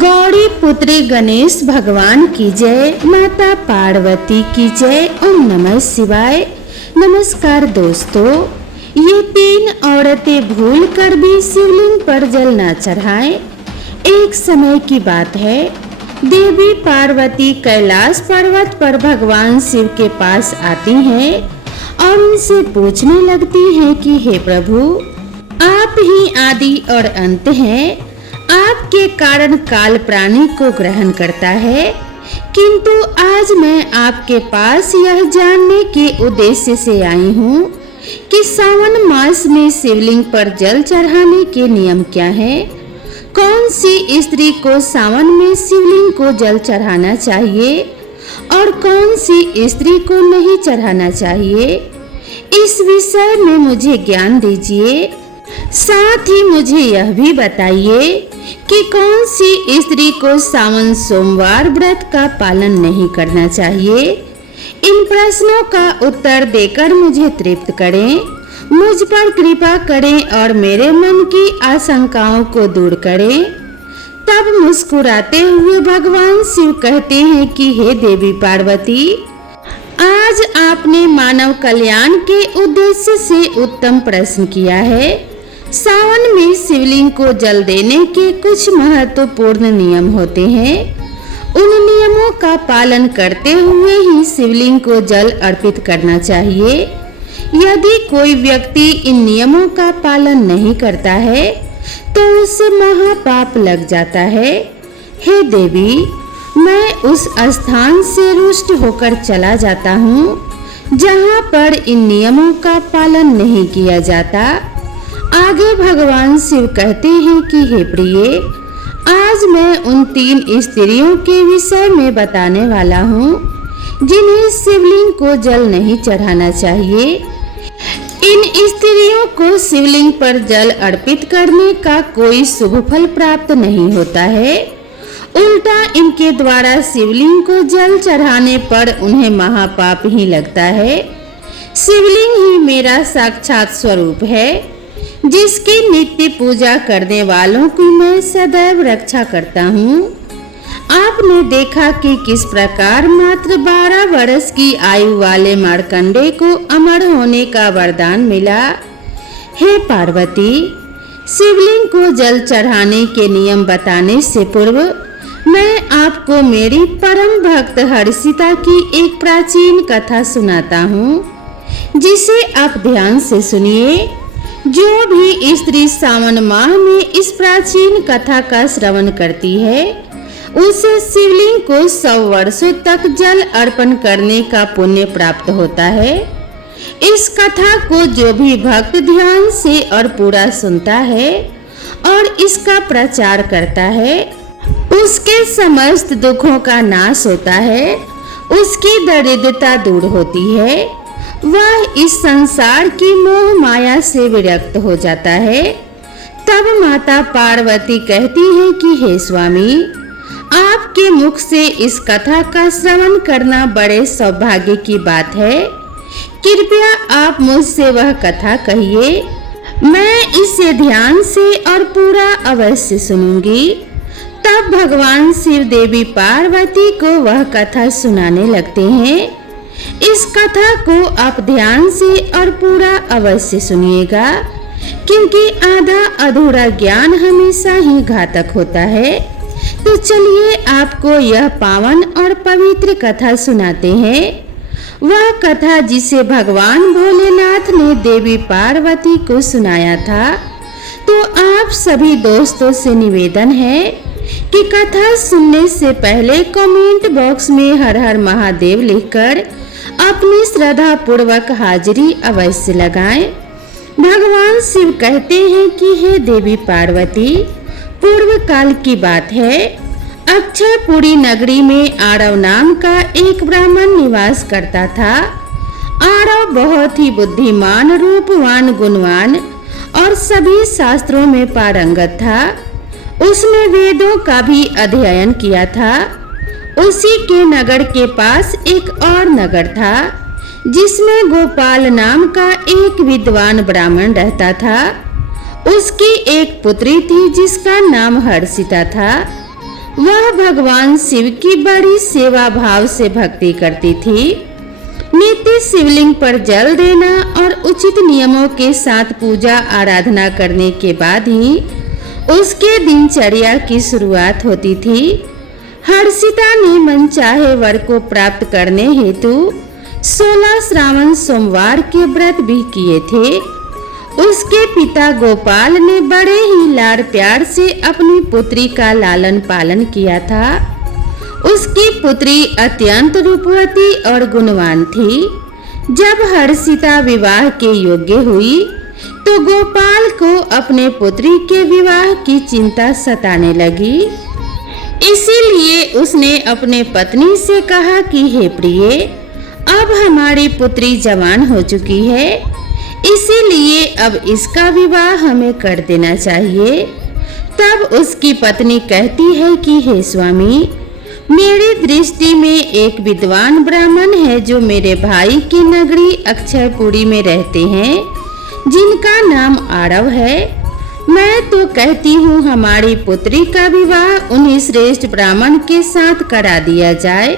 गौरी पुत्री गणेश भगवान की जय, माता पार्वती की जय। ओम नमः शिवाय। नमस्कार दोस्तों, ये तीन औरतें भूल कर भी शिवलिंग पर जल न चढ़ाएं। एक समय की बात है, देवी पार्वती कैलाश पर्वत पर भगवान शिव के पास आती हैं और उनसे पूछने लगती हैं कि हे प्रभु, आप ही आदि और अंत हैं। आपके कारण काल प्राणी को ग्रहण करता है, किंतु आज मैं आपके पास यह जानने के उद्देश्य से आई हूँ कि सावन मास में शिवलिंग पर जल चढ़ाने के नियम क्या है। कौन सी स्त्री को सावन में शिवलिंग को जल चढ़ाना चाहिए और कौन सी स्त्री को नहीं चढ़ाना चाहिए, इस विषय में मुझे ज्ञान दीजिए। साथ ही मुझे यह भी बताइए कि कौन सी स्त्री को सावन सोमवार व्रत का पालन नहीं करना चाहिए। इन प्रश्नों का उत्तर देकर मुझे तृप्त करें, मुझ पर कृपा करें और मेरे मन की आशंकाओं को दूर करें। तब मुस्कुराते हुए भगवान शिव कहते हैं कि हे देवी पार्वती, आज आपने मानव कल्याण के उद्देश्य से उत्तम प्रश्न किया है। सावन में शिवलिंग को जल देने के कुछ महत्वपूर्ण नियम होते हैं। उन नियमों का पालन करते हुए ही शिवलिंग को जल अर्पित करना चाहिए। यदि कोई व्यक्ति इन नियमों का पालन नहीं करता है तो उसे महापाप लग जाता है। हे देवी, मैं उस स्थान से रुष्ट होकर चला जाता हूँ जहाँ पर इन नियमों का पालन नहीं किया जाता। आगे भगवान शिव कहते हैं कि हे प्रिय, आज मैं उन तीन स्त्रियों के विषय में बताने वाला हूँ जिन्हें शिवलिंग को जल नहीं चढ़ाना चाहिए। इन स्त्रियों को शिवलिंग पर जल अर्पित करने का कोई शुभ फल प्राप्त नहीं होता है, उल्टा इनके द्वारा शिवलिंग को जल चढ़ाने पर उन्हें महापाप ही लगता है। शिवलिंग ही मेरा साक्षात स्वरूप है, जिसकी नित्य पूजा करने वालों की मैं सदैव रक्षा करता हूँ। आपने देखा कि किस प्रकार मात्र 12 वर्ष की आयु वाले मार्कंडे को अमर होने का वरदान मिला। हे पार्वती, शिवलिंग को जल चढ़ाने के नियम बताने से पूर्व मैं आपको मेरी परम भक्त हर्षिता की एक प्राचीन कथा सुनाता हूँ, जिसे आप ध्यान से सुनिए। जो भी स्त्री सावन माह में इस प्राचीन कथा का श्रवण करती है, उसे शिवलिंग को 100 वर्षों तक जल अर्पण करने का पुण्य प्राप्त होता है। इस कथा को जो भी भक्त ध्यान से और पूरा सुनता है और इसका प्रचार करता है, उसके समस्त दुखों का नाश होता है, उसकी दरिद्रता दूर होती है, वह इस संसार की मोह माया से विरक्त हो जाता है। तब माता पार्वती कहती है कि हे स्वामी, आपके मुख से इस कथा का श्रवण करना बड़े सौभाग्य की बात है। कृपया आप मुझसे वह कथा कहिए, मैं इसे ध्यान से और पूरा अवश्य सुनूंगी। तब भगवान शिव देवी पार्वती को वह कथा सुनाने लगते हैं। इस कथा को आप ध्यान से और पूरा अवश्य सुनिएगा, क्योंकि आधा अधूरा ज्ञान हमेशा ही घातक होता है। तो चलिए आपको यह पावन और पवित्र कथा सुनाते हैं। वह कथा जिसे भगवान भोलेनाथ ने देवी पार्वती को सुनाया था। तो आप सभी दोस्तों से निवेदन है कि कथा सुनने से पहले कमेंट बॉक्स में हर हर महादेव लिखकर अपनी श्रद्धा पूर्वक हाजिरी अवश्य लगाएं। भगवान शिव कहते हैं कि हे देवी पार्वती, पूर्व काल की बात है, अक्षयपुरी नगरी में आरव नाम का एक ब्राह्मण निवास करता था। आरव बहुत ही बुद्धिमान, रूपवान, गुणवान और सभी शास्त्रों में पारंगत था। उसने वेदों का भी अध्ययन किया था। उसी के नगर के पास एक और नगर था, जिसमें गोपाल नाम का एक विद्वान ब्राह्मण रहता था। उसकी एक पुत्री थी जिसका नाम हर्षिता था। वह भगवान शिव की बड़ी सेवा भाव से भक्ति करती थी। नित्य शिवलिंग पर जल देना और उचित नियमों के साथ पूजा आराधना करने के बाद ही उसके दिनचर्या की शुरुआत होती थी। हर्षिता ने मनचाहे वर को प्राप्त करने हेतु 16 श्रावण सोमवार के व्रत भी किए थे। उसके पिता गोपाल ने बड़े ही लाड़ प्यार से अपनी पुत्री का लालन पालन किया था। उसकी पुत्री अत्यंत रूपवती और गुणवान थी। जब हर्षिता विवाह के योग्य हुई तो गोपाल को अपने पुत्री के विवाह की चिंता सताने लगी। इसीलिए उसने अपने पत्नी से कहा कि हे प्रिय, अब हमारी पुत्री जवान हो चुकी है, इसीलिए अब इसका विवाह हमें कर देना चाहिए। तब उसकी पत्नी कहती है कि हे स्वामी, मेरी दृष्टि में एक विद्वान ब्राह्मण है जो मेरे भाई की नगरी अक्षयपुरी में रहते हैं, जिनका नाम आरव है। मैं तो कहती हूँ हमारी पुत्री का विवाह उन्हीं श्रेष्ठ ब्राह्मण के साथ करा दिया जाए।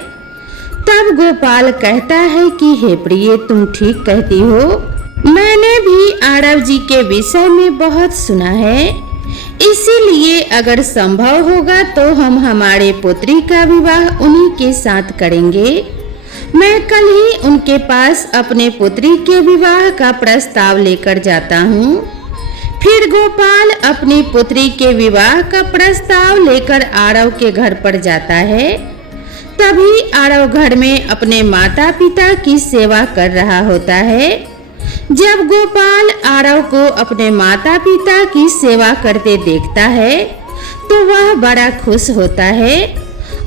तब गोपाल कहता है कि हे प्रिय, तुम ठीक कहती हो। मैंने भी आरव जी के विषय में बहुत सुना है, इसीलिए अगर संभव होगा तो हम हमारे पुत्री का विवाह उन्हीं के साथ करेंगे। मैं कल ही उनके पास अपने पुत्री के विवाह का प्रस्ताव लेकर जाता हूँ। फिर गोपाल अपनी पुत्री के विवाह का प्रस्ताव लेकर आरव के घर पर जाता है। तभी आरव घर में अपने माता पिता की सेवा कर रहा होता है। जब गोपाल आरव को अपने माता पिता की सेवा करते देखता है तो वह बड़ा खुश होता है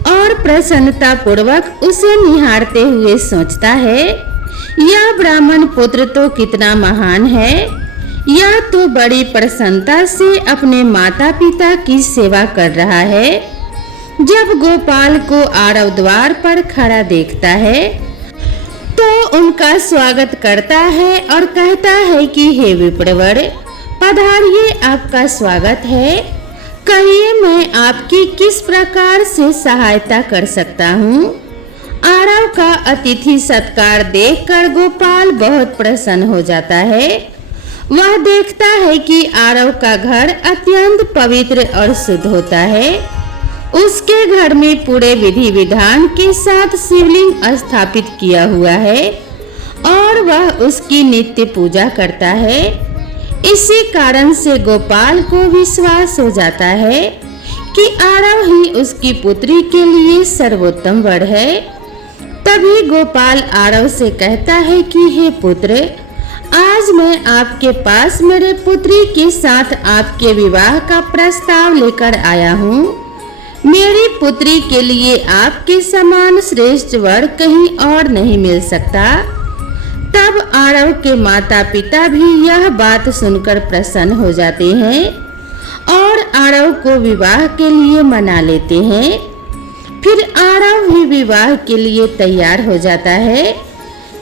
और प्रसन्नता पूर्वक उसे निहारते हुए सोचता है, यह ब्राह्मण पुत्र तो कितना महान है। यह तो बड़ी प्रसन्नता से अपने माता पिता की सेवा कर रहा है। जब गोपाल को आरव द्वार पर खड़ा देखता है तो उनका स्वागत करता है और कहता है कि हे विप्रवर, पधारिए, आपका स्वागत है। कहिए मैं आपकी किस प्रकार से सहायता कर सकता हूँ। आरव का अतिथि सत्कार देखकर गोपाल बहुत प्रसन्न हो जाता है। वह देखता है कि आरव का घर अत्यंत पवित्र और शुद्ध होता है। उसके घर में पूरे विधि विधान के साथ शिवलिंग स्थापित किया हुआ है और वह उसकी नित्य पूजा करता है। इसी कारण से गोपाल को विश्वास हो जाता है कि आरव ही उसकी पुत्री के लिए सर्वोत्तम वर है। तभी गोपाल आरव से कहता है कि हे पुत्र, आज मैं आपके पास मेरे पुत्री के साथ आपके विवाह का प्रस्ताव लेकर आया हूँ। मेरी पुत्री के लिए आपके समान श्रेष्ठ वर कहीं और नहीं मिल सकता। तब आरव के माता पिता भी यह बात सुनकर प्रसन्न हो जाते हैं और आरव को विवाह के लिए मना लेते हैं। फिर आरव भी विवाह के लिए तैयार हो जाता है।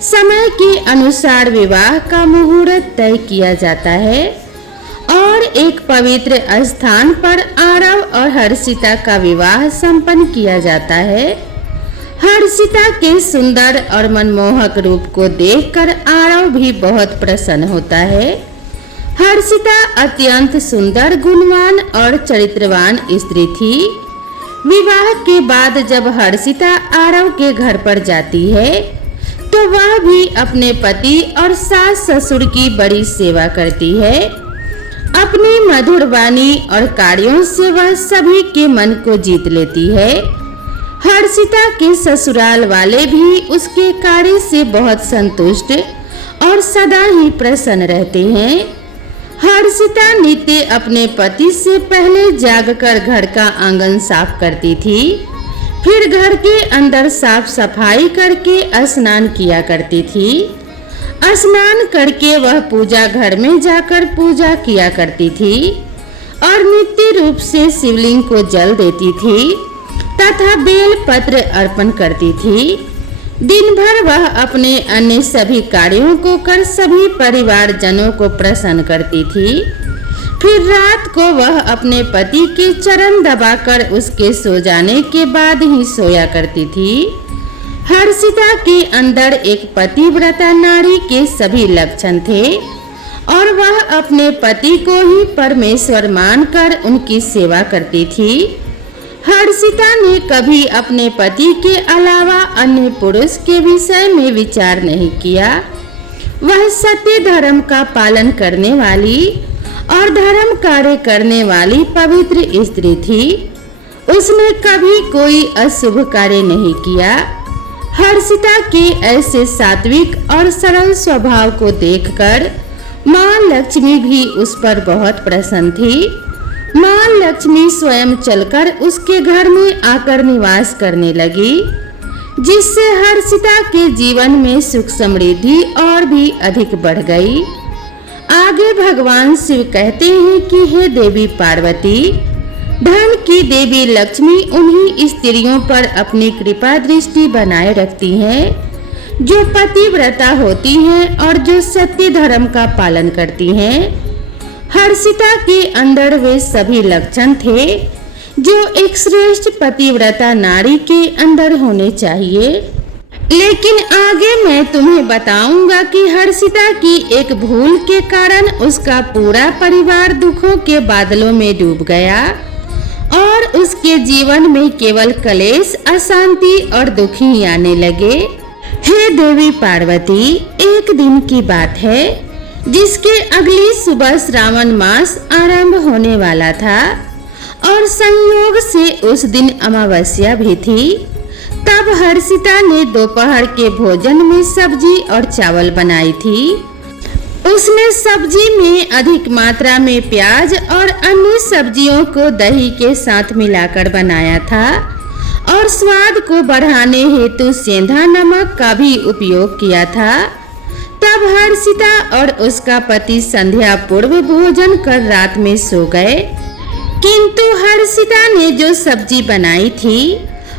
समय के अनुसार विवाह का मुहूर्त तय किया जाता है और एक पवित्र स्थान पर आरव और हर्षिता का विवाह संपन्न किया जाता है। हर्षिता के सुंदर और मनमोहक रूप को देखकर आरव भी बहुत प्रसन्न होता है। हर्षिता अत्यंत सुंदर, गुणवान और चरित्रवान स्त्री थी। विवाह के बाद जब हर्षिता आरव के घर पर जाती है तो वह भी अपने पति और सास ससुर की बड़ी सेवा करती है। अपनी मधुर वाणी और कार्यों से वह सभी के मन को जीत लेती है। हर्षिता के ससुराल वाले भी उसके कार्य से बहुत संतुष्ट और सदा ही प्रसन्न रहते हैं। हर्षिता नित्य अपने पति से पहले जागकर घर का आंगन साफ करती थी, फिर घर के अंदर साफ सफाई करके स्नान किया करती थी। स्नान करके वह पूजा घर में जाकर पूजा किया करती थी और नित्य रूप से शिवलिंग को जल देती थी तथा बेल पत्र अर्पण करती थी। दिन भर वह अपने अन्य सभी कार्यों को कर सभी परिवारजनों को प्रसन्न करती थी। फिर रात को वह अपने पति के चरण दबाकर उसके सो जाने के बाद ही सोया करती थी। हर्षिता के अंदर एक पतिव्रता नारी के सभी लक्षण थे और वह अपने पति को ही परमेश्वर मानकर उनकी सेवा करती थी। हर्षिता ने कभी अपने पति के अलावा अन्य पुरुष के विषय में विचार नहीं किया। वह सत्य धर्म का पालन करने वाली और धर्म कार्य करने वाली पवित्र स्त्री थी। उसने कभी कोई अशुभ कार्य नहीं किया। हर्षिता के ऐसे सात्विक और सरल स्वभाव को देखकर माँ लक्ष्मी भी उस पर बहुत प्रसन्न थी। माँ लक्ष्मी स्वयं चलकर उसके घर में आकर निवास करने लगी, जिससे हर्षिता के जीवन में सुख समृद्धि और भी अधिक बढ़ गई। आगे भगवान शिव कहते हैं कि हे देवी पार्वती, धन की देवी लक्ष्मी उन्हीं स्त्रियों पर अपनी कृपा दृष्टि बनाए रखती हैं जो पतिव्रता होती हैं और जो सत्य धर्म का पालन करती हैं। हर्षिता के अंदर वे सभी लक्षण थे जो एक श्रेष्ठ पतिव्रता नारी के अंदर होने चाहिए। लेकिन आगे मैं तुम्हें बताऊंगा कि हर्षिता की एक भूल के कारण उसका पूरा परिवार दुखों के बादलों में डूब गया और उसके जीवन में केवल क्लेश, अशांति और दुख ही आने लगे। हे देवी पार्वती, एक दिन की बात है जिसके अगली सुबह श्रावण मास आरंभ होने वाला था और संयोग से उस दिन अमावस्या भी थी। तब हर्षिता ने दोपहर के भोजन में सब्जी और चावल बनाई थी। उसने सब्जी में अधिक मात्रा में प्याज और अन्य सब्जियों को दही के साथ मिलाकर बनाया था और स्वाद को बढ़ाने हेतु सेंधा नमक का भी उपयोग किया था। तब हर्षिता और उसका पति संध्या पूर्व भोजन कर रात में सो गए, किंतु हर्षिता ने जो सब्जी बनाई थी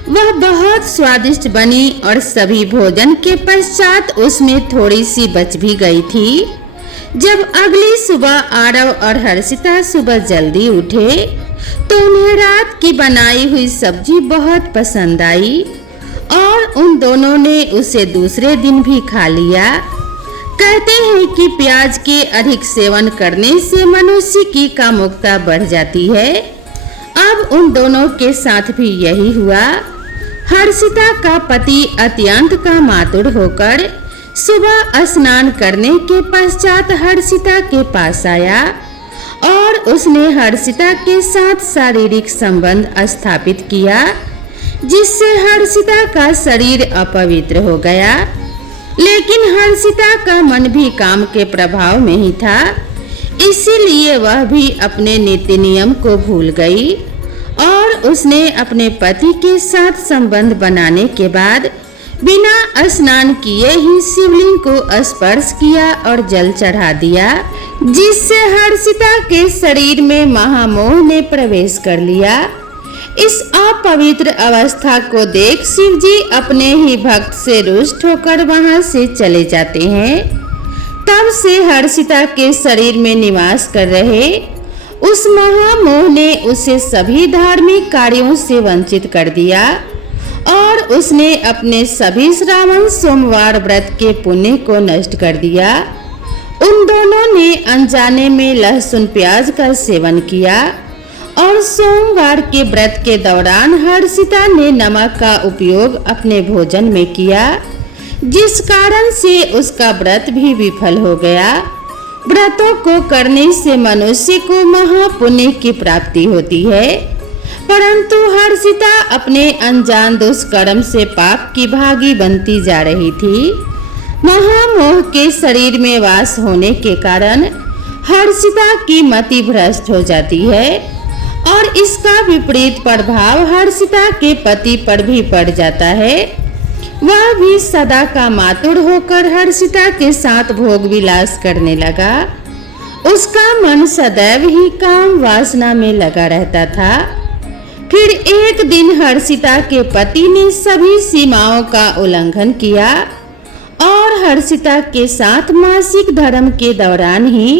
वह बहुत स्वादिष्ट बनी और सभी भोजन के पश्चात उसमें थोड़ी सी बच भी गई थी। जब अगली सुबह आरव और हर्षिता सुबह जल्दी उठे तो उन्हें रात की बनाई हुई सब्जी बहुत पसंद आई और उन दोनों ने उसे दूसरे दिन भी खा लिया। कहते हैं कि प्याज के अधिक सेवन करने से मनुष्य की कामुकता बढ़ जाती है। अब उन दोनों के साथ भी यही हुआ। हर्षिता का पति अत्यंत कामातुर होकर सुबह स्नान करने के पश्चात हर्षिता के पास आया और उसने हर्षिता के साथ शारीरिक संबंध स्थापित किया, जिससे हर्षिता का शरीर अपवित्र हो गया। लेकिन हर्षिता का मन भी काम के प्रभाव में ही था, इसीलिए वह भी अपने नीति नियम को भूल गई और उसने अपने पति के साथ संबंध बनाने के बाद बिना स्नान किए ही शिवलिंग को स्पर्श किया और जल चढ़ा दिया, जिससे हर्षिता के शरीर में महामोह ने प्रवेश कर लिया। इस अपवित्र अवस्था को देख शिव जी अपने ही भक्त से रुष्ट होकर वहां से चले जाते हैं। तब से हर्षिता के शरीर में निवास कर रहे उस महामोह ने उसे सभी धार्मिक कार्यों से वंचित कर दिया और उसने अपने सभी श्रावण सोमवार व्रत के पुण्य को नष्ट कर दिया। उन दोनों ने अनजाने में लहसुन प्याज का सेवन किया और सोमवार के व्रत के दौरान हर्षिता ने नमक का उपयोग अपने भोजन में किया, जिस कारण से उसका व्रत भी विफल हो गया। व्रतों को करने से मनुष्य को महापुण्य की प्राप्ति होती है, परंतु हर्षिता अपने अनजान दुष्कर्म से पाप की भागी बनती जा रही थी। महामोह के शरीर में वास होने के कारण हर्षिता की मति भ्रष्ट हो जाती है और इसका विपरीत प्रभाव हर्षिता के पति पर भी पड़ जाता है। वह भी सदा का मातुर होकर हर्षिता के साथ भोग विलास करने लगा। उसका मन सदैव ही काम वासना में लगा रहता था। फिर एक दिन हर्षिता के पति ने सभी सीमाओं का उल्लंघन किया और हर्षिता के साथ मासिक धर्म के दौरान ही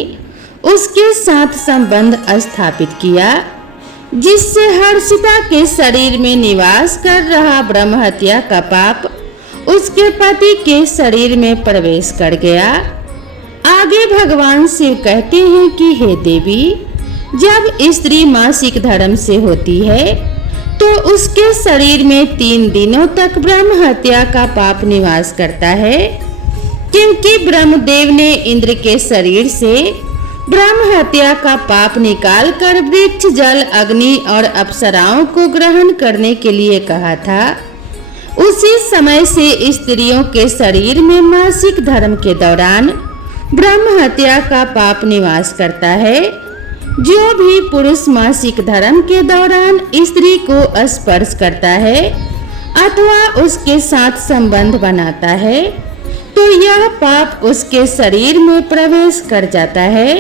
उसके साथ संबंध स्थापित किया, जिससे हर्षिता के शरीर में निवास कर रहा ब्रह्म हत्या का पाप उसके पति के शरीर में प्रवेश कर गया। आगे भगवान शिव कहते हैं कि हे देवी, जब स्त्री मासिक धर्म से होती है तो उसके शरीर में 3 दिनों तक ब्रह्म हत्या का पाप निवास करता है, क्योंकि ब्रह्मदेव ने इंद्र के शरीर से ब्रह्म हत्या का पाप निकालकर वृक्ष, जल, अग्नि और अप्सराओं को ग्रहण करने के लिए कहा था। उसी समय से स्त्रियों के शरीर में मासिक धर्म के दौरान ब्रह्म हत्या का पाप निवास करता है। जो भी पुरुष मासिक धर्म के दौरान स्त्री को स्पर्श करता है अथवा उसके साथ संबंध बनाता है तो यह पाप उसके शरीर में प्रवेश कर जाता है।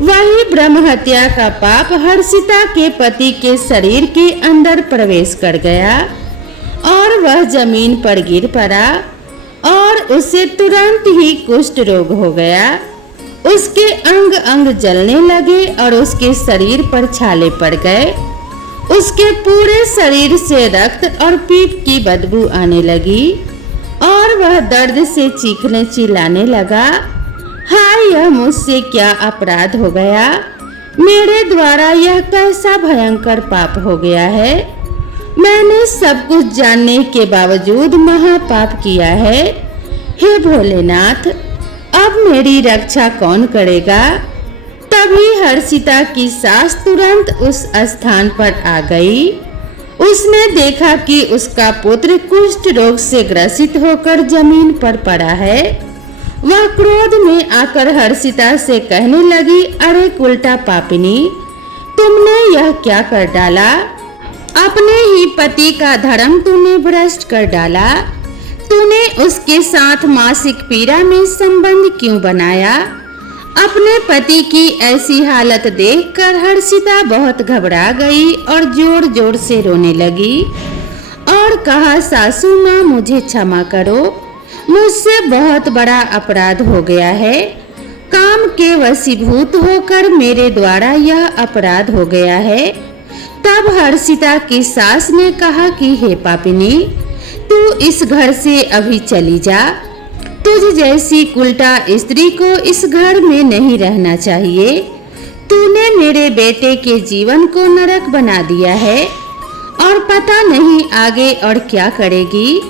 वही ब्रह्म हत्या का पाप हर्षिता के पति के शरीर के अंदर प्रवेश कर गया और वह जमीन पर गिर पड़ा और उसे तुरंत ही कुष्ठ रोग हो गया। उसके अंग अंग जलने लगे और उसके शरीर पर छाले पड़ गए। उसके पूरे शरीर से रक्त और पीप की बदबू आने लगी और वह दर्द से चीखने चिल्लाने लगा, हाय, यह मुझसे क्या अपराध हो गया, मेरे द्वारा यह कैसा भयंकर पाप हो गया है। मैंने सब कुछ जानने के बावजूद महापाप किया है। हे भोलेनाथ, अब मेरी रक्षा कौन करेगा। तभी हर्षिता की सास तुरंत उस स्थान पर आ गई। उसने देखा कि उसका पुत्र कुष्ठ रोग से ग्रसित होकर जमीन पर पड़ा है। वह क्रोध में आकर हर्षिता से कहने लगी, अरे उल्टा पापिनी, तुमने यह क्या कर डाला। अपने ही पति का धर्म तूने भ्रष्ट कर डाला। तूने उसके साथ मासिक पीड़ा में संबंध क्यों बनाया। अपने पति की ऐसी हालत देखकर हर्षिता बहुत घबरा गई और जोर जोर से रोने लगी और कहा, सासू माँ, मुझे क्षमा करो, मुझसे बहुत बड़ा अपराध हो गया है। काम के वशीभूत होकर मेरे द्वारा यह अपराध हो गया है। तब हर्षिता की सास ने कहा कि हे पापिनी, तू इस घर से अभी चली जा। तुझ जैसी उल्टा स्त्री को इस घर में नहीं रहना चाहिए। तूने मेरे बेटे के जीवन को नरक बना दिया है और पता नहीं आगे और क्या करेगी।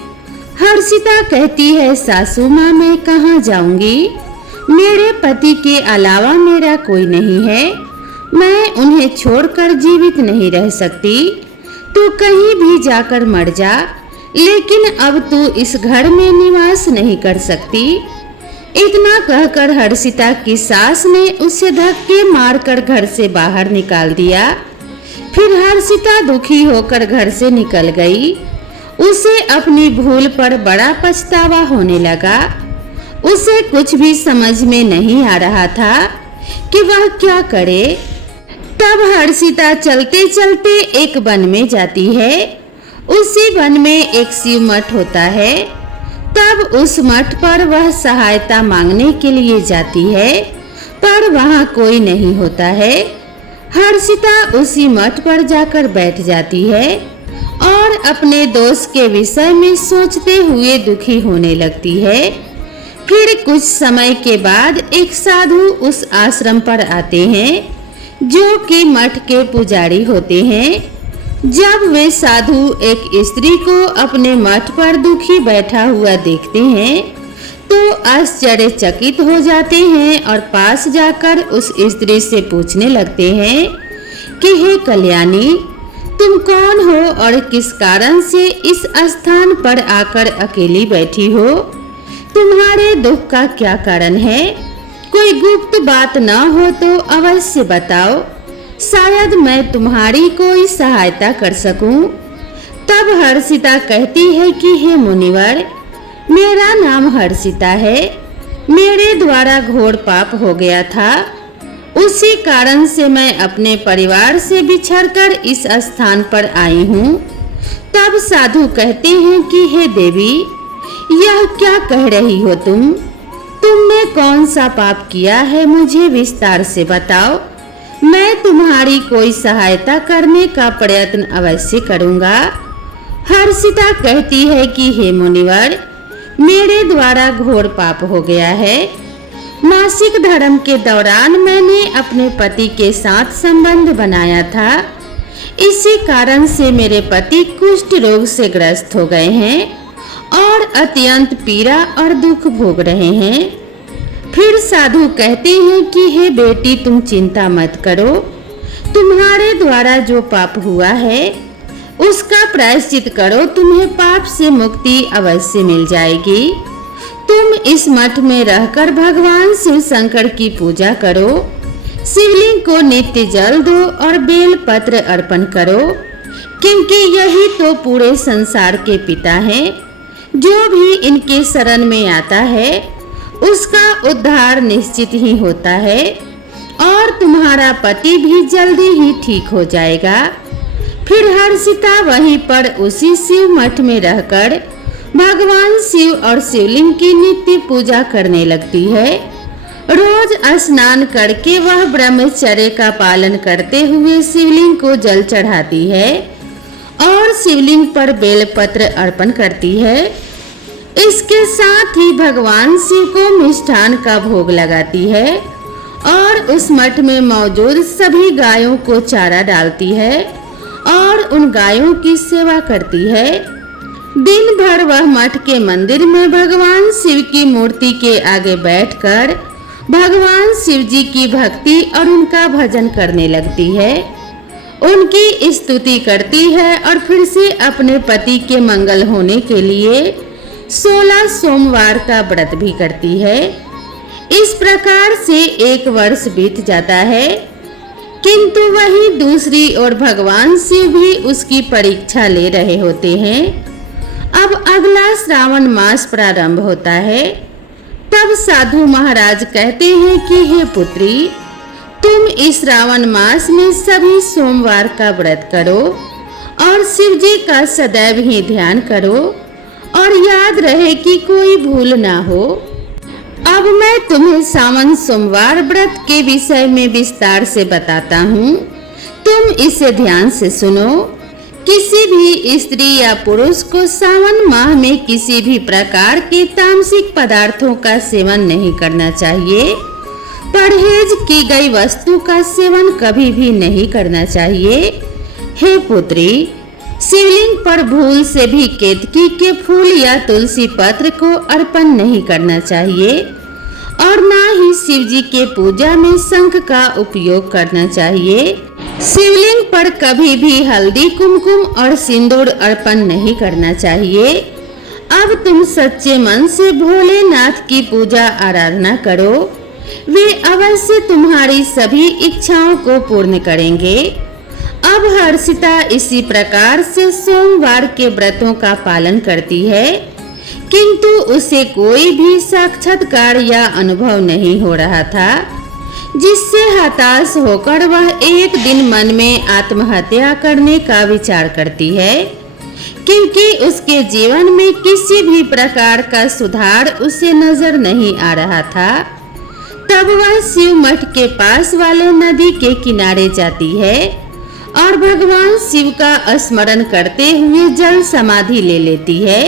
हर्षिता कहती है, सासू माँ, मैं कहाँ जाऊंगी। मेरे पति के अलावा मेरा कोई नहीं है। मैं उन्हें छोड़कर जीवित नहीं रह सकती। तू कहीं भी जाकर मर जा, लेकिन अब तू इस घर में निवास नहीं कर सकती। इतना कहकर हर्षिता की सास ने उसे धक्के मारकर घर से बाहर निकाल दिया। फिर हर्षिता दुखी होकर घर से निकल गई। उसे अपनी भूल पर बड़ा पछतावा होने लगा। उसे कुछ भी समझ में नहीं आ रहा था कि वह क्या करे। तब हर्षिता चलते चलते एक वन में जाती है। उसी वन में एक शिव मठ होता है। तब उस मठ पर वह सहायता मांगने के लिए जाती है, पर वहाँ कोई नहीं होता है। हर्षिता उसी मठ पर जाकर बैठ जाती है और अपने दोस्त के विषय में सोचते हुए दुखी होने लगती है। फिर कुछ समय के बाद एक साधु उस आश्रम पर आते हैं, जो कि मठ के पुजारी होते हैं। जब वे साधु एक स्त्री को अपने मठ पर दुखी बैठा हुआ देखते हैं तो आश्चर्यचकित हो जाते हैं और पास जाकर उस स्त्री से पूछने लगते हैं कि हे कल्याणी, तुम कौन हो और किस कारण से इस स्थान पर आकर अकेली बैठी हो। तुम्हारे दुख का क्या कारण है। कोई गुप्त बात न हो तो अवश्य बताओ, शायद मैं तुम्हारी कोई सहायता कर सकूं। तब हर्षिता कहती है कि हे मुनिवर, मेरा नाम हर्षिता है। मेरे द्वारा घोर पाप हो गया था। उसी कारण से मैं अपने परिवार से बिछड़कर इस स्थान पर आई हूँ। तब साधु कहते हैं कि हे देवी, यह क्या कह रही हो तुम तुमने कौन सा पाप किया है, मुझे विस्तार से बताओ। मैं तुम्हारी कोई सहायता करने का प्रयत्न अवश्य करूंगा। हर्षिता कहती है कि हे मुनिवर, मेरे द्वारा घोर पाप हो गया है। मासिक धर्म के दौरान मैंने अपने पति के साथ संबंध बनाया था। इसी कारण से मेरे पति कुष्ठ रोग से ग्रस्त हो गए हैं और अत्यंत पीड़ा और दुख भोग रहे हैं। फिर साधु कहते हैं कि हे बेटी, तुम चिंता मत करो। तुम्हारे द्वारा जो पाप हुआ है उसका प्रायश्चित करो, तुम्हें पाप से मुक्ति अवश्य मिल जाएगी। तुम इस मठ में रहकर भगवान शिव शंकर की पूजा करो, शिवलिंग को नित्य जल दो और बेल पत्र अर्पण करो, क्योंकि यही तो पूरे संसार के पिता हैं। जो भी इनके शरण में आता है उसका उद्धार निश्चित ही होता है और तुम्हारा पति भी जल्दी ही ठीक हो जाएगा। फिर हर्षिता वहीं पर उसी शिव मठ में रहकर भगवान शिव और शिवलिंग की नित्य पूजा करने लगती है। रोज स्नान करके वह ब्रह्मचर्य का पालन करते हुए शिवलिंग को जल चढ़ाती है और शिवलिंग पर बेलपत्र अर्पण करती है। इसके साथ ही भगवान शिव को मिष्ठान का भोग लगाती है और उस मठ में मौजूद सभी गायों को चारा डालती है और उन गायों की सेवा करती है। दिन भर वह मठ के मंदिर में भगवान शिव की मूर्ति के आगे बैठकर भगवान शिव जी की भक्ति और उनका भजन करने लगती है, उनकी स्तुति करती है और फिर से अपने पति के मंगल होने के लिए 16 सोमवार का व्रत भी करती है। इस प्रकार से 1 वर्ष बीत जाता है, किंतु वहीं दूसरी ओर भगवान शिव भी उसकी परीक्षा ले रहे होते हैं। अब अगला श्रावण मास प्रारंभ होता है। तब साधु महाराज कहते हैं कि हे पुत्री, तुम इस श्रावण मास में सभी सोमवार का व्रत करो और शिव जी का सदैव ही ध्यान करो और याद रहे कि कोई भूल ना हो। अब मैं तुम्हें सावन सोमवार व्रत के विषय में विस्तार से बताता हूँ, तुम इसे ध्यान से सुनो। किसी भी स्त्री या पुरुष को सावन माह में किसी भी प्रकार के तामसिक पदार्थों का सेवन नहीं करना चाहिए। परहेज की गई वस्तु का सेवन कभी भी नहीं करना चाहिए। हे पुत्री, शिवलिंग पर भूल से भी केतकी के फूल या तुलसी पत्र को अर्पण नहीं करना चाहिए और ना ही शिव जी के पूजा में शंख का उपयोग करना चाहिए। शिवलिंग पर कभी भी हल्दी, कुमकुम और सिंदूर अर्पण नहीं करना चाहिए। अब तुम सच्चे मन से भोलेनाथ की पूजा आराधना करो, वे अवश्य तुम्हारी सभी इच्छाओं को पूर्ण करेंगे। अब हर्षिता इसी प्रकार से सोमवार के व्रतों का पालन करती है, किंतु उसे कोई भी साक्षात्कार या अनुभव नहीं हो रहा था, जिससे हताश होकर वह एक दिन मन में आत्महत्या करने का विचार करती है, क्योंकि उसके जीवन में किसी भी प्रकार का सुधार उसे नजर नहीं आ रहा था। तब वह शिव मठ के पास वाले नदी के किनारे जाती है और भगवान शिव का स्मरण करते हुए जल समाधि ले लेती है,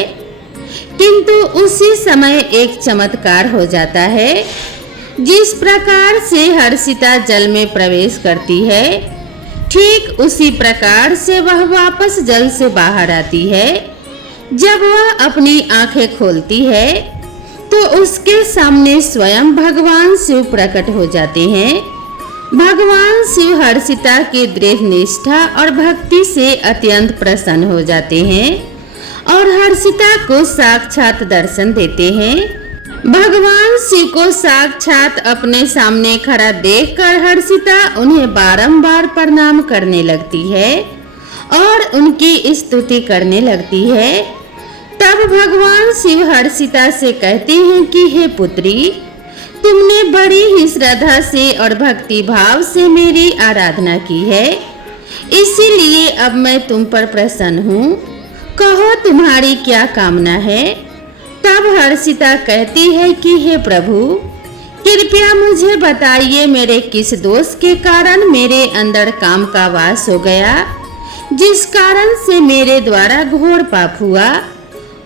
किंतु उसी समय एक चमत्कार हो जाता है। जिस प्रकार से हर्षिता जल में प्रवेश करती है, ठीक उसी प्रकार से वह वापस जल से बाहर आती है। जब वह अपनी आंखें खोलती है तो उसके सामने स्वयं भगवान शिव प्रकट हो जाते हैं। भगवान शिव हर्षिता के दृढ़ निष्ठा और भक्ति से अत्यंत प्रसन्न हो जाते हैं और हर्षिता को साक्षात दर्शन देते हैं। भगवान शिव को साक्षात अपने सामने खड़ा देखकर हर्षिता उन्हें बारंबार प्रणाम करने लगती है और उनकी स्तुति करने लगती है। तब भगवान शिव हर्षिता से कहते हैं कि हे पुत्री, तुमने बड़ी ही श्रद्धा से और भक्ति भाव से मेरी आराधना की है, इसीलिए अब मैं तुम पर प्रसन्न हूँ। कहो तुम्हारी क्या कामना है। तब हर्षिता कहती है कि हे प्रभु, कृपया मुझे बताइए मेरे किस दोष के कारण मेरे अंदर काम का वास हो गया, जिस कारण से मेरे द्वारा घोर पाप हुआ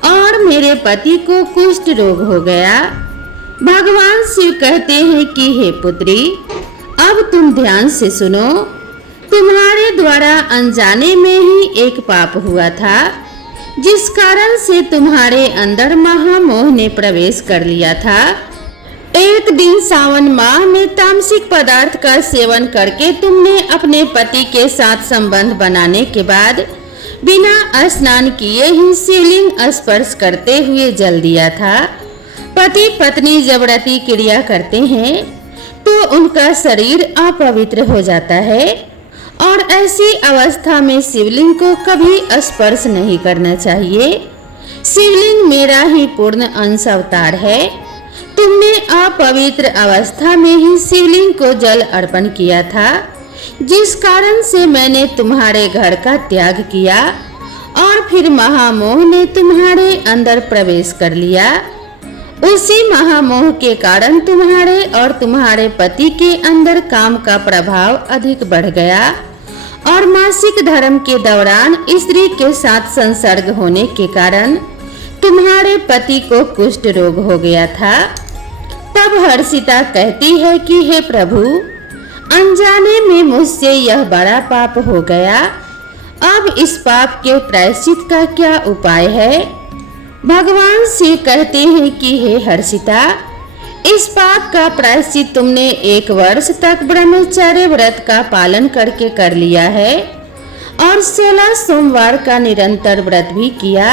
और मेरे पति को कुष्ठ रोग हो गया। भगवान शिव कहते हैं कि हे पुत्री, अब तुम ध्यान से सुनो। तुम्हारे द्वारा अनजाने में ही एक पाप हुआ था, जिस कारण से तुम्हारे अंदर महामोह ने प्रवेश कर लिया था। एक दिन सावन माह में तामसिक पदार्थ का सेवन करके तुमने अपने पति के साथ संबंध बनाने के बाद बिना स्नान किए ही शिवलिंग स्पर्श करते हुए जल दिया था। पति पत्नी जब रति क्रिया करते हैं तो उनका शरीर अपवित्र हो जाता है और ऐसी अवस्था में शिवलिंग को कभी स्पर्श नहीं करना चाहिए। शिवलिंग मेरा ही पूर्ण अंश अवतार है। तुमने अपवित्र अवस्था में ही शिवलिंग को जल अर्पण किया था, जिस कारण से मैंने तुम्हारे घर का त्याग किया और फिर महामोह ने तुम्हारे अंदर प्रवेश कर लिया। उसी महामोह के कारण तुम्हारे और तुम्हारे पति के अंदर काम का प्रभाव अधिक बढ़ गया और मासिक धर्म के दौरान स्त्री के साथ संसर्ग होने के कारण तुम्हारे पति को कुष्ठ रोग हो गया था। तब हर्षिता कहती है कि हे प्रभु, अनजाने में मुझसे यह बड़ा पाप हो गया। अब इस पाप के प्रायश्चित का क्या उपाय है? भगवान शिव कहते हैं कि हे हर्षिता, इस पाप का प्रायश्चित तुमने 1 वर्ष तक ब्रह्मचर्य व्रत का पालन करके कर लिया है और 16 सोमवार का निरंतर व्रत भी किया,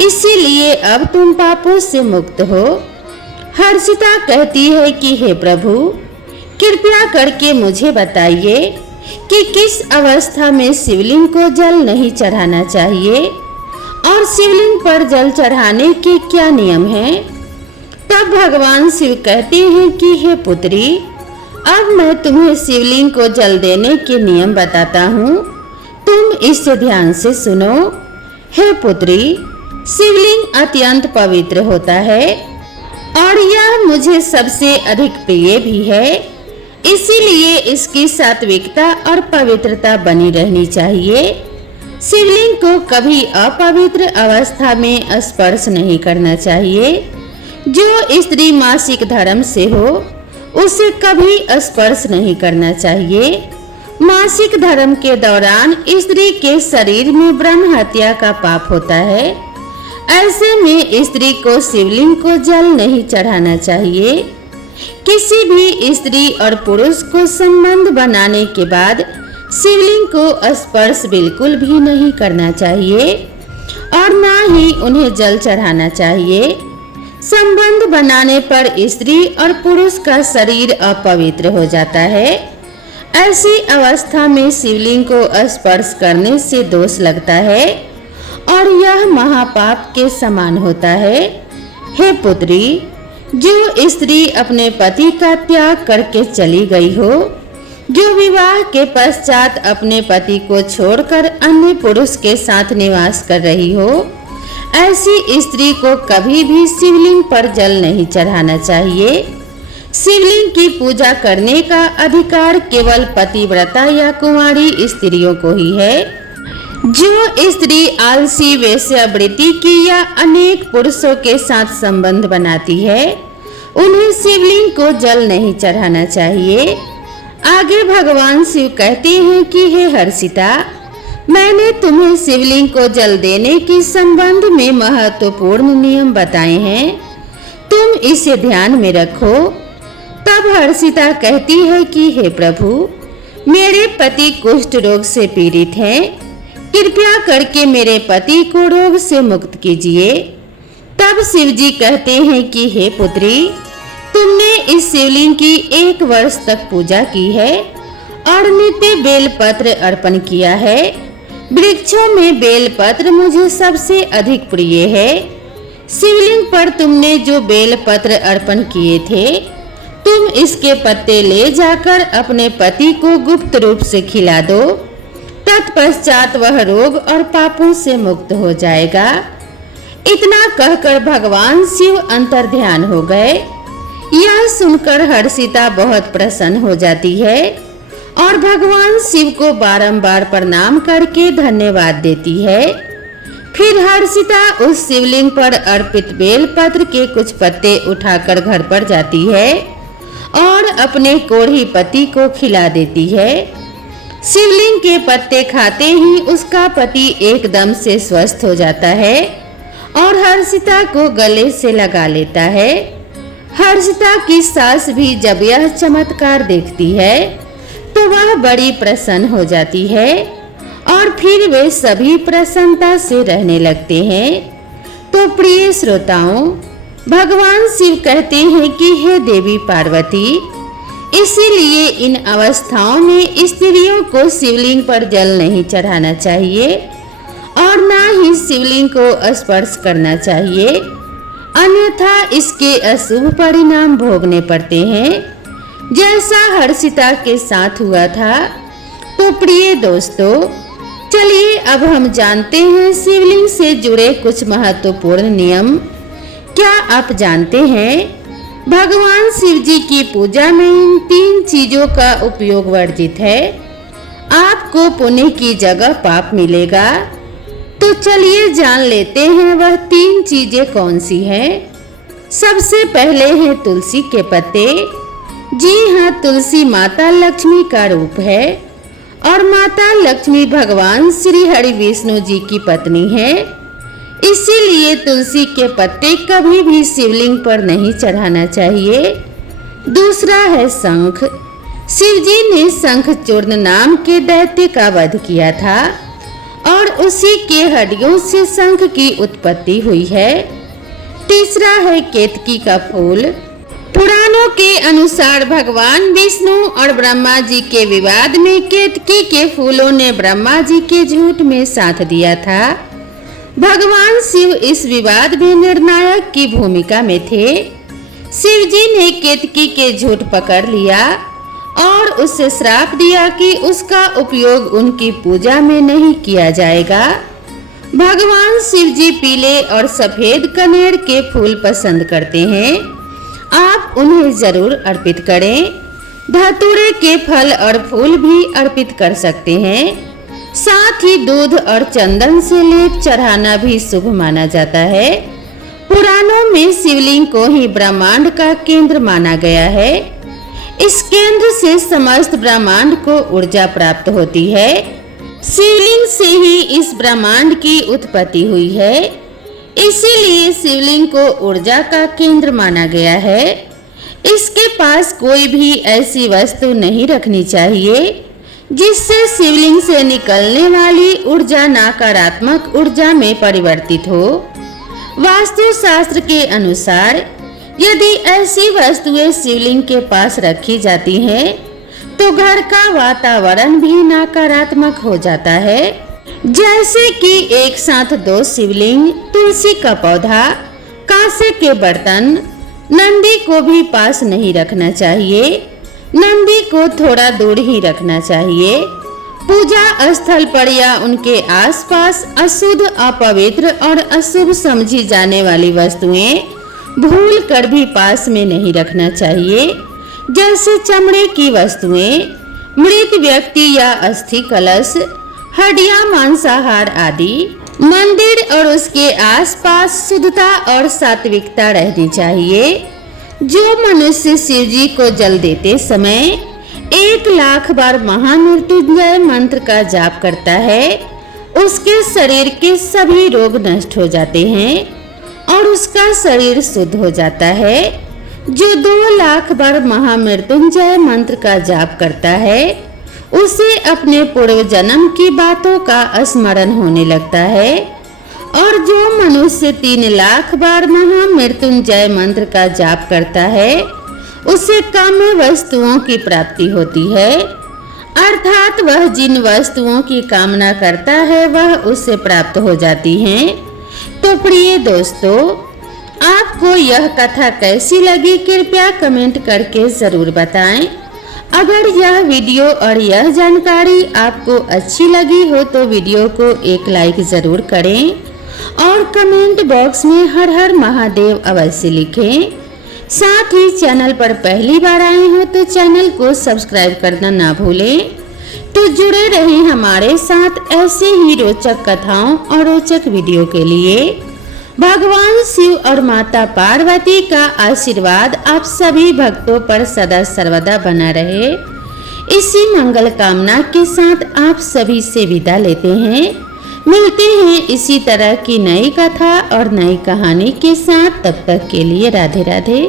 इसीलिए अब तुम पापों से मुक्त हो। हर्षिता कहती है कि हे प्रभु, कृपया करके मुझे बताइए कि किस अवस्था में शिवलिंग को जल नहीं चढ़ाना चाहिए और शिवलिंग पर जल चढ़ाने के क्या नियम हैं। तब भगवान शिव कहते हैं कि हे पुत्री, अब मैं तुम्हें शिवलिंग को जल देने के नियम बताता हूँ, तुम इसे ध्यान से सुनो। हे पुत्री, शिवलिंग अत्यंत पवित्र होता है और यह मुझे सबसे अधिक प्रिय भी है, इसीलिए इसकी सात्विकता और पवित्रता बनी रहनी चाहिए। शिवलिंग को कभी अपवित्र अवस्था में स्पर्श नहीं करना चाहिए। जो स्त्री मासिक धर्म से हो उसे कभी स्पर्श नहीं करना चाहिए। मासिक धर्म के दौरान स्त्री के शरीर में ब्रह्म हत्या का पाप होता है। ऐसे में स्त्री को शिवलिंग को जल नहीं चढ़ाना चाहिए। किसी भी स्त्री और पुरुष को संबंध बनाने के बाद शिवलिंग को स्पर्श बिल्कुल भी नहीं करना चाहिए और ना ही उन्हें जल चढ़ाना चाहिए। संबंध बनाने पर स्त्री और पुरुष का शरीर अपवित्र हो जाता है। ऐसी अवस्था में शिवलिंग को स्पर्श करने से दोष लगता है और यह महापाप के समान होता है। हे पुत्री, जो स्त्री अपने पति का त्याग करके चली गई हो, जो विवाह के पश्चात अपने पति को छोड़कर अन्य पुरुष के साथ निवास कर रही हो, ऐसी स्त्री को कभी भी शिवलिंग पर जल नहीं चढ़ाना चाहिए। शिवलिंग की पूजा करने का अधिकार केवल पतिव्रता या कुंवारी स्त्रियों को ही है। जो स्त्री आलसी वेश्यावृत्ति की या अनेक पुरुषों के साथ संबंध बनाती है, उन्हें शिवलिंग को जल नहीं चढ़ाना चाहिए। आगे भगवान शिव कहते हैं कि हे हर्षिता, मैंने तुम्हें शिवलिंग को जल देने के संबंध में महत्वपूर्ण नियम बताए हैं, तुम इसे ध्यान में रखो। तब हर्षिता कहती है कि हे प्रभु, मेरे पति कुष्ठ रोग से पीड़ित हैं, कृपया करके मेरे पति को रोग से मुक्त कीजिए। तब शिव जी कहते हैं कि हे पुत्री, तुमने इस शिवलिंग की 1 वर्ष तक पूजा की है और नित्य बेलपत्र अर्पण किया है। वृक्षों में बेलपत्र मुझे सबसे अधिक प्रिय है। शिवलिंग पर तुमने जो बेलपत्र अर्पण किए थे, तुम इसके पत्ते ले जाकर अपने पति को गुप्त रूप से खिला दो। तत्पश्चात वह रोग और पापों से मुक्त हो जाएगा। इतना कहकर भगवान शिव अंतर्ध्यान हो गए। यह सुनकर हर्षिता बहुत प्रसन्न हो जाती है और भगवान शिव को बारंबार प्रणाम करके धन्यवाद देती है। फिर हर्षिता उस शिवलिंग पर अर्पित बेलपत्र के कुछ पत्ते उठाकर घर पर जाती है और अपने कोढ़ी पति को खिला देती है। शिवलिंग के पत्ते खाते ही उसका पति एकदम से स्वस्थ हो जाता है और हर्षिता को गले से लगा लेता है। हर्षिता की सास भी जब यह चमत्कार देखती है तो वह बड़ी प्रसन्न हो जाती है और फिर वे सभी प्रसन्नता से रहने लगते हैं। तो प्रिय श्रोताओं, भगवान शिव कहते हैं कि हे देवी पार्वती, इसीलिए इन अवस्थाओं में स्त्रियों को शिवलिंग पर जल नहीं चढ़ाना चाहिए और ना ही शिवलिंग को स्पर्श करना चाहिए, अन्यथा इसके अशुभ परिणाम भोगने पड़ते हैं, जैसा हर्षिता के साथ हुआ था। तो प्रिय दोस्तों, चलिए अब हम जानते हैं शिवलिंग से जुड़े कुछ महत्वपूर्ण नियम। क्या आप जानते हैं भगवान शिव जी की पूजा में इन 3 चीजों का उपयोग वर्जित है। आपको पुण्य की जगह पाप मिलेगा। तो चलिए जान लेते हैं वह 3 चीजें कौन सी हैं। सबसे पहले हैं तुलसी के पत्ते। जी हाँ, तुलसी माता लक्ष्मी का रूप है और माता लक्ष्मी भगवान श्री हरि विष्णु जी की पत्नी है। इसीलिए तुलसी के पत्ते कभी भी शिवलिंग पर नहीं चढ़ाना चाहिए। दूसरा है शंख। शिव जी ने शंखचूर्ण नाम के दैत्य का वध किया था और उसी के हड्डियों से शंख की उत्पत्ति हुई है। तीसरा है केतकी का फूल। पुराणों के अनुसार भगवान विष्णु और ब्रह्मा जी के विवाद में केतकी के फूलों ने ब्रह्मा जी के झूठ में साथ दिया था। भगवान शिव इस विवाद में निर्णायक की भूमिका में थे। शिव जी ने केतकी के झूठ पकड़ लिया और उसे श्राप दिया कि उसका उपयोग उनकी पूजा में नहीं किया जाएगा। भगवान शिव जी पीले और सफेद कनेर के फूल पसंद करते हैं। आप उन्हें जरूर अर्पित करें। धतूरे के फल और फूल भी अर्पित कर सकते हैं। साथ ही दूध और चंदन से लेप चढ़ाना भी शुभ माना जाता है। पुराणों में शिवलिंग को ही ब्रह्मांड का केंद्र माना गया है। इस केंद्र से समस्त ब्रह्मांड को ऊर्जा प्राप्त होती है। शिवलिंग से ही इस ब्रह्मांड की उत्पत्ति हुई है। इसीलिए शिवलिंग को ऊर्जा का केंद्र माना गया है। इसके पास कोई भी ऐसी वस्तु नहीं रखनी चाहिए जिससे शिवलिंग से निकलने वाली ऊर्जा नकारात्मक ऊर्जा में परिवर्तित हो। वास्तु शास्त्र के अनुसार यदि ऐसी वस्तुएं शिवलिंग के पास रखी जाती हैं तो घर का वातावरण भी नकारात्मक हो जाता है। जैसे कि एक साथ 2 शिवलिंग, तुलसी का पौधा, कांसे के बर्तन, नंदी को भी पास नहीं रखना चाहिए। नंदी को थोड़ा दूर ही रखना चाहिए। पूजा स्थल पर या उनके आसपास अशुद्ध, अपवित्र और अशुभ समझी जाने वाली वस्तुएं भूल कर भी पास में नहीं रखना चाहिए, जैसे चमड़े की वस्तुएं, मृत व्यक्ति या अस्थि कलश, हड्डियां, मांसाहार आदि। मंदिर और उसके आसपास शुद्धता और सात्विकता रहनी चाहिए। जो मनुष्य शिव जी को जल देते समय 1,00,000 बार महामृत्युंजय मंत्र का जाप करता है, उसके शरीर के सभी रोग नष्ट हो जाते हैं और उसका शरीर शुद्ध हो जाता है। जो 2,00,000 बार महामृत्युंजय मंत्र का जाप करता है, उसे अपने पूर्व जन्म की बातों का स्मरण होने लगता है। और जो मनुष्य 3,00,000 बार महामृत्युंजय मंत्र का जाप करता है, उसे काम्य वस्तुओं की प्राप्ति होती है, अर्थात वह जिन वस्तुओं की कामना करता है वह उसे प्राप्त हो जाती हैं। तो प्रिय दोस्तों, आपको यह कथा कैसी लगी कृपया कमेंट करके जरूर बताएं। अगर यह वीडियो और यह जानकारी आपको अच्छी लगी हो तो वीडियो को एक लाइक जरूर करें और कमेंट बॉक्स में हर हर महादेव अवश्य लिखें। साथ ही चैनल पर पहली बार आए हो तो चैनल को सब्सक्राइब करना ना भूलें। तो जुड़े रहें हमारे साथ ऐसे ही रोचक कथाओं और रोचक वीडियो के लिए। भगवान शिव और माता पार्वती का आशीर्वाद आप सभी भक्तों पर सदा सर्वदा बना रहे, इसी मंगल कामना के साथ आप सभी से विदा लेते हैं। मिलते हैं इसी तरह की नई कथा और नई कहानी के साथ। तब तक के लिए राधे राधे।